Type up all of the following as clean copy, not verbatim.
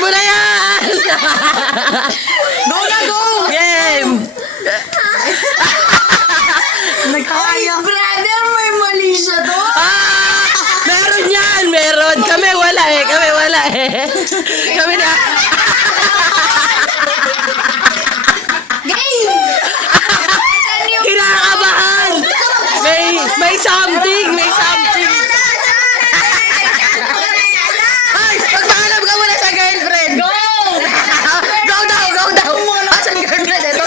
mo na yan! Go na, go! Game! Nagkaya. Brother, may mali siya to. Ah! Meron yan! Meron! Kami wala eh! Kami wala eh! Kami na... Game! Kinakabahan! May something! May something! Ay! Magpaalam ka muna sa girlfriend! Go! Go daw! Go daw! Asan girlfriend? Ito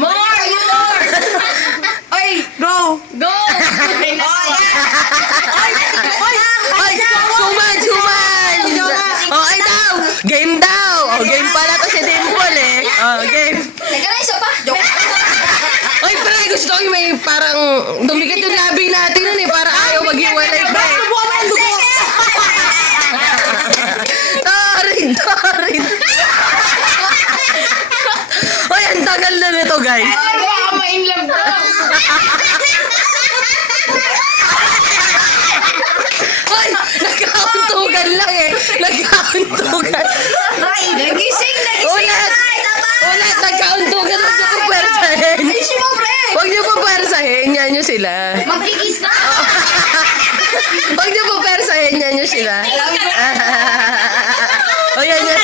More! More! Oy! Go! Go! Ay! Suman! Suman! Okay daw! Game daw! Oh, game pala to si Dimple eh! Oh, game! Teka na, isa pa. Joke. Ay, pre! Gusto ko yung may parang dumikit yung labi natin nun eh! Para ayaw maghiwalay, pre! Subukan mo ang dugo! Tarin! Tarin! Ay, ang tagal na nito, guys! Ay, baka ma-inlove ko. Ay! Nagkauntugan lang eh! Nagkauntugan! Nagising! Ulat! Ulat! Nagkauntugan! Huwag niyo po pwersahin! Ayusin mo, pre! Huwag niyo po pwersahin! Yan niyo sila! Magkikis na! Huwag niyo po pwersahin! Yan niyo sila! O yan yan!